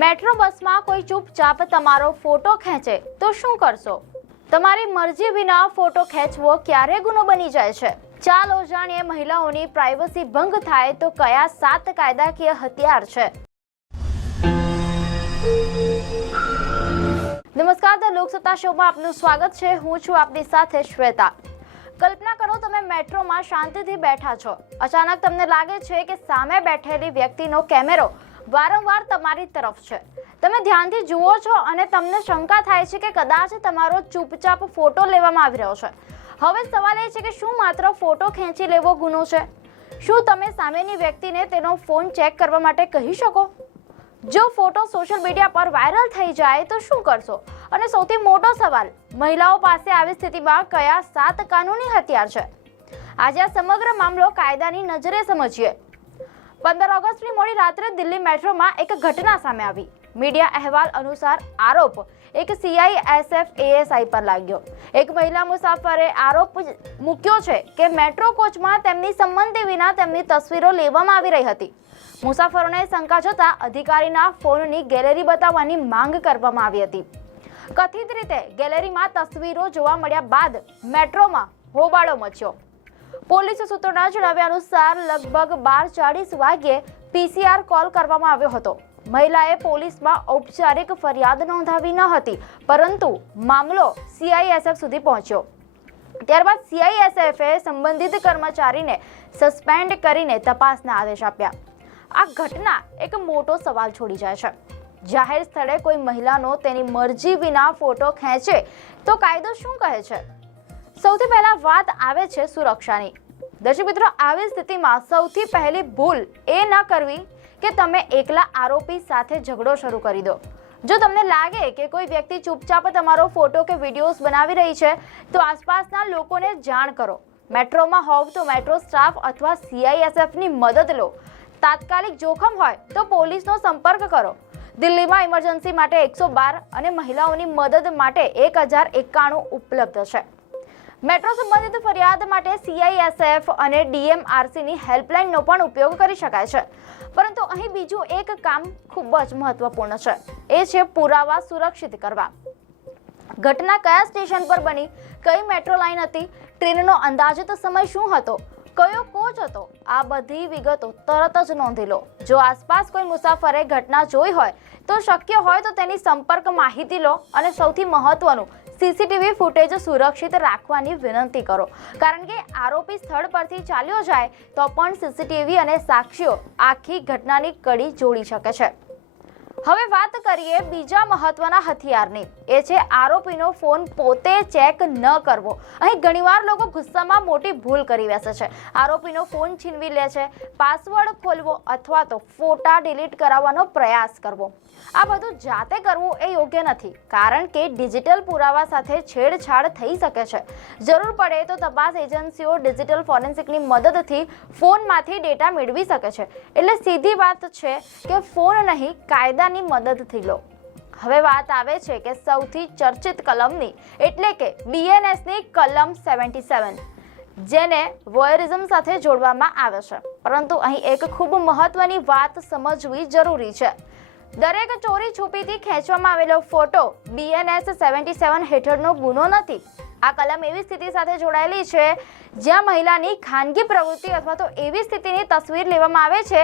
Metro બસમાં કોઈ ચૂપચાપ તમારો ફોટો ખેંચે તો શું કરશો? તમારી મરજી વિના ફોટો ખેંચવો ક્યારે ગુનો બની જાય છે? ચાલો જાણીએ મહિલાઓની પ્રાઇવસી ભંગ થાય તો કયા 7 કાયદાકીય હથિયાર છે. નમસ્કાર, ધ લોકસત્તા શોમાં આપનું સ્વાગત છે. હું છું આપની સાથે શ્વેતા. કલ્પના કરો, તમે મેટ્રોમાં શાંતિથી બેઠા છો. અચાનક તમને લાગે છે કે સામે બેઠેલી વ્યક્તિનો કેમેરો વારંવાર તમારી તરફ છે. તમે ધ્યાનથી જુઓ છો અને તમને શંકા થાય છે કે કદાચ તમારો ચૂપચાપ ફોટો લેવામાં આવી રહ્યો છે. હવે સવાલ એ છે કે શું માત્ર ફોટો ખેંચી લેવો ગુનો છે? શું તમે સામેની વ્યક્તિને તેનો ફોન ચેક કરવા માટે કહી શકો? જો ફોટો સોશિયલ મીડિયા પર વાયરલ થઈ જાય તો શું કરશો? અને સૌથી મોટો સવાલ, મહિલાઓ પાસે આવી સ્થિતિમાં કયા 7 કાનૂની હથિયાર છે? આજે આ સમગ્ર મામલો કાયદાની નજરે સમજીએ. 15 ઓગસ્ટની મોડી રાત્રે દિલ્હી મેટ્રોમાં એક ઘટના સામે આવી. મીડિયા અહેવાલ અનુસાર આરોપ એક CISF ASI પર લાગ્યો. એક મહિલા મુસાફરે આરોપ મૂક્યો છે કે મેટ્રો કોચમાં તેમની સંમતિ વિના તેમની તસવીરો લેવામાં આવી રહી હતી. મુસાફરોને શંકા જતા અધિકારીના ફોનની ગેલેરી બતાવવાની માંગ કરવામાં આવી હતી. કથિત રીતે ગેલેરીમાં તસવીરો જોવા મળ્યા બાદ મેટ્રોમાં હોબાળો મચ્યો. પોલીસ સૂત્રોના જણાવ્યા અનુસાર લગભગ 12:40 વાગ્યે PCR કોલ કરવામાં આવ્યો હતો. મહિલાએ પોલીસમાં ઔપચારિક ફરિયાદ નોંધાવી ન હતી, પરંતુ મામલો CISF સુધી પહોંચ્યો. ત્યારબાદ CISFએ સંબંધિત કર્મચારીને સસ્પેન્ડ કરીને તપાસના આદેશ આપ્યા. આ ઘટના એક મોટો સવાલ છોડી જાય છે. જાહેર સ્થળે કોઈ મહિલાનો તેની મરજી વિના ફોટો ખેંચે તો કાયદો શું કહે છે? સૌથી પહેલા વાત આવે છે સુરક્ષાની. દર્શક મિત્રો, આવી સ્થિતિમાં સૌથી પહેલી ભૂલ એ ન કરવી કે તમે એકલા આરોપી સાથે ઝઘડો શરૂ કરી દો. જો તમને લાગે કે કોઈ વ્યક્તિ ચૂપચાપ તમારો ફોટો કે વિડીયોઝ બનાવી રહી છે તો આસપાસના લોકોને જાણ કરો. મેટ્રોમાં હોવ તો મેટ્રો સ્ટાફ અથવા CISFની મદદ લો. તાત્કાલિક જોખમ હોય તો પોલીસનો સંપર્ક કરો. દિલ્હીમાં ઇમરજન્સી માટે 112 અને મહિલાઓની મદદ માટે 1091 ઉપલબ્ધ છે. મેટ્રો સંબંધિત ફરિયાદ માટે CISF અને DMRCની હેલ્પલાઇનનો પણ ઉપયોગ કરી શકાય છે. પરંતુ અહીં બીજું એક કામ ખૂબ જ મહત્વપૂર્ણ છે. એ છે પુરાવા સુરક્ષિત કરવા. ઘટના કયા સ્ટેશન પર બની, કઈ મેટ્રો લાઇન હતી, ટ્રેનનો અંદાજિત સમય શું હતો, કયો કોચ હતો, આ બધી વિગતો તરત જ નોંધી લો. જો આસપાસ કોઈ મુસાફરે ઘટના જોઈ હોય તો શક્ય હોય તો તેની સંપર્ક માહિતી લો અને સૌથી મહત્વનું, CCTV ફૂટેજ સુરક્ષિત રાખવાની વિનંતી કરો. કારણ કે આરોપી સ્થળ પરથી ચાલ્યો જાય તો પણ CCTV અને સાક્ષીઓ આખી ઘટનાની કડી જોડી શકે છે. હવે વાત કરીએ બીજા મહત્વના હથિયારની. એ છે આરોપીનો ફોન પોતે ચેક ન કરવો. અહીં ઘણીવાર લોકો ગુસ્સામાં મોટી ભૂલ કરી બેસે છે. આરોપીનો ફોન છીનવી લે છે, પાસવર્ડ ખોલવો અથવા તો ફોટા ડિલીટ કરાવવાનો પ્રયાસ કરવો. આ બધું જાતે કરવું એ યોગ્ય નથી, કારણ કે ડિજિટલ પુરાવા સાથે છેડછાડ થઈ શકે છે. જરૂર પડે તો તપાસ એજન્સીઓ ડિજિટલ ફોરેન્સિકની મદદથી ફોનમાંથી ડેટા મેળવી શકે છે. એટલે સીધી વાત છે કે ફોન નહીં, કાયદાની મદદથી લો. હવે વાત આવે છે કે સૌથી ચર્ચિત કલમની, એટલે કે BNSની કલમ 77, જેને વોયરિઝમ સાથે જોડવામાં આવે છે. પરંતુ અહીં એક ખૂબ મહત્વની વાત સમજવી જરૂરી છે. દરેક ચોરી છુપીથી ખેંચવામાં આવેલો ફોટો BNS 77 હેઠળનો ગુનો નથી. આ કલમ એવી સ્થિતિ સાથે જોડાયેલી છે જ્યાં મહિલાની ખાનગી પ્રવૃત્તિ અથવા તો એવી સ્થિતિની તસવીર લેવામાં આવે છે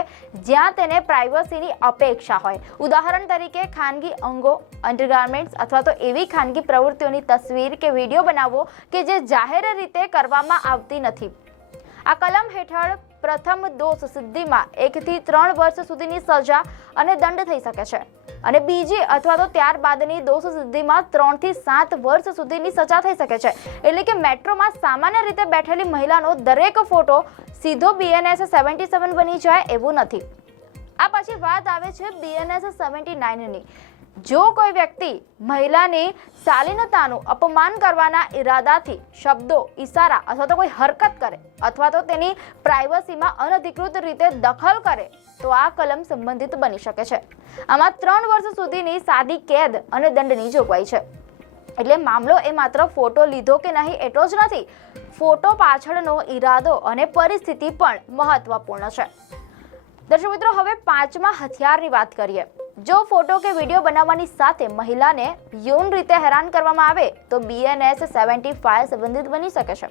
જ્યાં તેને પ્રાઇવસીની અપેક્ષા હોય. ઉદાહરણ તરીકે ખાનગી અંગો, અંડરગાર્મેન્ટ્સ અથવા તો એવી ખાનગી પ્રવૃત્તિઓની તસવીર કે વિડીયો બનાવવો કે જે જાહેર રીતે કરવામાં આવતી નથી. આ કલમ હેઠળ પ્રથમ દોષ સિદ્ધિમાં 1 થી 3 વર્ષ સુધીની સજા અને દંડ થઈ શકે છે, અને બીજી અથવા તો ત્યારબાદની દોષ સિદ્ધિમાં 3 થી 7 વર્ષ સુધીની સજા થઈ શકે છે. એટલે કે મેટ્રોમાં સામાન્ય રીતે બેઠેલી મહિલાનો દરેક ફોટો સીધો BNS 77 બની જાય એવું નથી. આ પછી વાત આવે છે BNS 79ની. જો કોઈ વ્યક્તિ મહિલાની શાલીનતાનું અપમાન કરવાના ઈરાદાથી શબ્દો, ઇશારા અથવા તો કોઈ હરકત કરે અથવા તો તેની પ્રાઇવસીમાં અનધિકૃત રીતે દખલ કરે તો આ કલમ સંબંધિત બની શકે છે. આમાં 3 વર્ષ સુધીની સાદી કેદ અને દંડની જોગવાઈ છે. એટલે મામલો એ માત્ર ફોટો લીધો કે નહીં એટલો જ નથી, ફોટો પાછળનો ઈરાદો અને પરિસ્થિતિ પણ મહત્વપૂર્ણ છે. દર્શક મિત્રો, હવે 5મા હથિયારની વાત કરીએ. જો ફોટો કે વિડીયો બનાવવાની સાથે મહિલાને યૌન રીતે હેરાન કરવામાં આવે તો BNS 75 સંબંધિત બની શકે છે.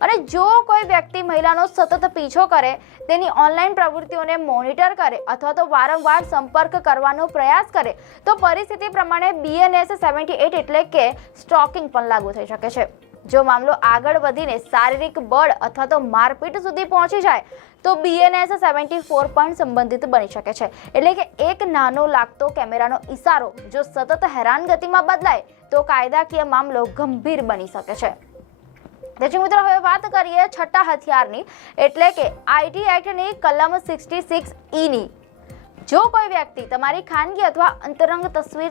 અને જો કોઈ વ્યક્તિ મહિલાનો સતત પીછો કરે, તેની ઓનલાઈન પ્રવૃત્તિઓને મોનિટર કરે અથવા તો વારંવાર સંપર્ક કરવાનો પ્રયાસ કરે તો પરિસ્થિતિ પ્રમાણે BNS 78 એટલે કે સ્ટોકિંગ પણ લાગુ થઈ શકે છે. જો મામલો આગળ વધીને શારીરિક બળ અથવા તો મારપીટ સુધી પહોંચી જાય તો BNS 74 પણ સંબંધિત બની શકે છે. એટલે કે એક નાનો લાગતો કેમેરાનો ઈશારો જો સતત હેરાનગતિમાં બદલાય તો કાયદાકીય મામલો ગંભીર બની શકે છે. દર્શક મિત્રો, હવે વાત કરીએ છઠ્ઠા હથિયારની એટલે કે IT એક્ટની કલમ 66E ની. જો કોઈ વ્યક્તિ તમારી ખાનગી અથવા અંતરંગ તસવીર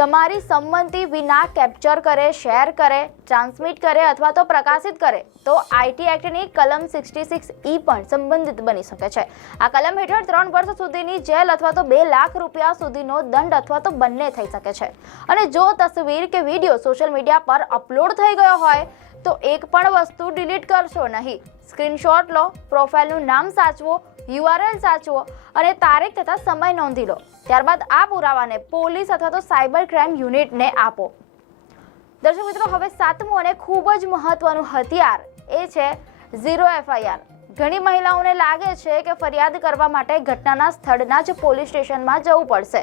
તમારી સંમતિ વિના કેપ્ચર કરે, શેર કરે, ટ્રાન્સમિટ કરે અથવા તો પ્રકાશિત કરે તો IT એક્ટની કલમ 66E પણ સંબંધિત બની શકે છે. આ કલમ હેઠળ 3 વર્ષ સુધીની જેલ અથવા તો 2 લાખ રૂપિયા સુધીનો દંડ અથવા તો બંને થઈ શકે છે. અને જો તસવીર કે વિડીયો સોશિયલ મીડિયા પર અપલોડ થઈ ગયો હોય તો એક પણ વસ્તુ ડિલીટ કરશો નહીં. સ્ક્રીનશોટ લો, પ્રોફાઇલનું નામ સાચવો, URL સાચવો અને તારીખ તથા સમય નોંધી લો. ત્યારબાદ આ પુરાવાને પોલીસ અથવા તો સાયબર ક્રાઇમ યુનિટને આપો. દર્શક મિત્રો, હવે સાતમું અને ખૂબ જ મહત્વનું હથિયાર એ છે ઝીરો FIR. ઘણી મહિલાઓને લાગે છે કે ફરિયાદ કરવા માટે ઘટનાના સ્થળના જ પોલીસ સ્ટેશનમાં જવું પડશે,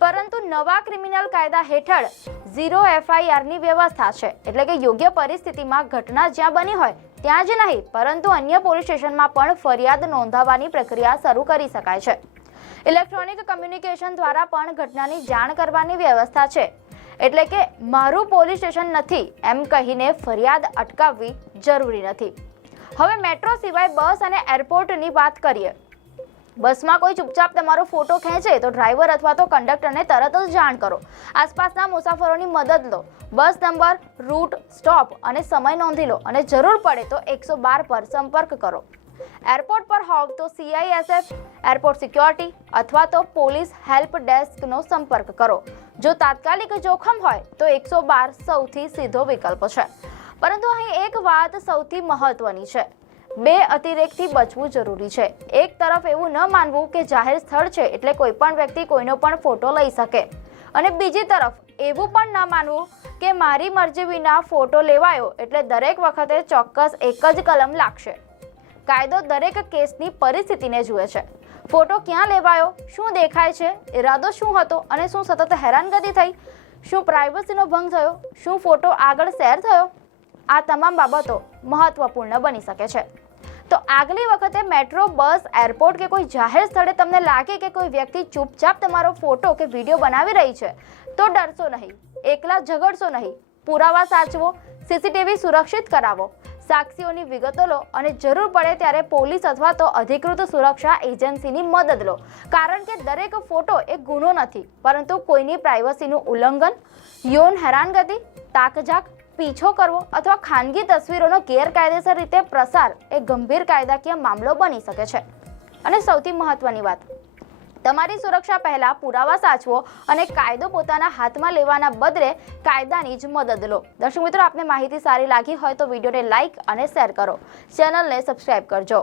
પરંતુ નવા ક્રિમિનલ કાયદા હેઠળ ઝીરો FIR ની વ્યવસ્થા છે. એટલે કે યોગ્ય પરિસ્થિતિમાં ઘટના જ્યાં બની હોય ત્યાં જ નહીં પરંતુ અન્ય પોલીસ સ્ટેશનમાં પણ ફરિયાદ નોંધાવવાની પ્રક્રિયા શરૂ કરી શકાય છે. ઇલેક્ટ્રોનિક કમ્યુનિકેશન દ્વારા પણ ઘટનાની જાણ કરવાની વ્યવસ્થા છે. એટલે કે મારું પોલીસ સ્ટેશન નથી એમ કહીને ફરિયાદ અટકાવવી જરૂરી નથી. હવે મેટ્રો સિવાય બસ અને એરપોર્ટની વાત કરીએ. બસમાં કોઈ ચૂપચાપ તમારો ફોટો ખેંચે તો ડ્રાઈવર અથવા તો કંડક્ટરને તરત જ જાણ કરો. આસપાસના મુસાફરોની મદદ લો. બસ નંબર, રૂટ, સ્ટોપ અને સમય નોંધી લો અને જરૂર પડે તો 112 પર સંપર્ક કરો. એરપોર્ટ પર હોવ તો CISF, એરપોર્ટ સિક્યોરિટી અથવા તો પોલીસ હેલ્પ ડેસ્કનો સંપર્ક કરો. જો તાત્કાલિક જોખમ હોય તો 112 સૌથી સીધો વિકલ્પ છે. પરંતુ અહીં એક વાત સૌથી મહત્વની છે. બે અતિરેકથી બચવું જરૂરી છે. એક તરફ એવું ન માનવું કે જાહેર સ્થળ છે એટલે કોઈ પણ વ્યક્તિ કોઈનો પણ ફોટો લઈ શકે અને બીજી તરફ એવું પણ ન માનવું કે મારી મરજી વિના ફોટો લેવાયો એટલે દરેક વખતે ચોક્કસ એક જ કલમ લાગશે. કાયદો દરેક કેસની પરિસ્થિતિને જુએ છે. ફોટો ક્યાં લેવાયો, શું દેખાય છે, ઇરાદો શું હતો અને શું સતત હેરાનગતિ થઈ, શું પ્રાઇવસીનો ભંગ થયો, શું ફોટો આગળ શેર થયો, આ તમામ બાબતો મહત્વપૂર્ણ બની શકે છે. તો આગલી વખતે મેટ્રો, બસ, એરપોર્ટ કે કોઈ જાહેર સ્થળે તમને લાગે કે કોઈ વ્યક્તિ ચૂપચાપ તમારો ફોટો કે વિડીયો બનાવી રહી છે તો ડરશો નહીં, એકલા ઝઘડશો નહીં. પુરાવા સાચવો, CCTV સુરક્ષિત કરાવો, સાક્ષીઓની વિગતો લો અને જરૂર પડે ત્યારે પોલીસ અથવા તો અધિકૃત સુરક્ષા એજન્સીની મદદ લો. કારણ કે દરેક ફોટો એક ગુનો નથી પરંતુ કોઈની પ્રાઇવસીનું ઉલ્લંઘન, યૌન હેરાનગતિ, તાકઝાક, પીછો કરવો અથવા ખાનગી તસવીરોનો ગેરકાયદેસર રીતે પ્રસાર એ ગંભીર કાયદાકીય મામલો બની શકે છે. અને સૌથી મહત્વની વાત, તમારી સુરક્ષા પહેલા પુરાવા સાચવો અને કાયદો પોતાના હાથમાં લેવાના બદલે કાયદાની જ મદદ લો. દર્શક મિત્રો, આપને માહિતી સારી લાગી હોય તો વિડીયોને લાઇક અને શેર કરો. ચેનલને સબસ્ક્રાઇબ કરજો.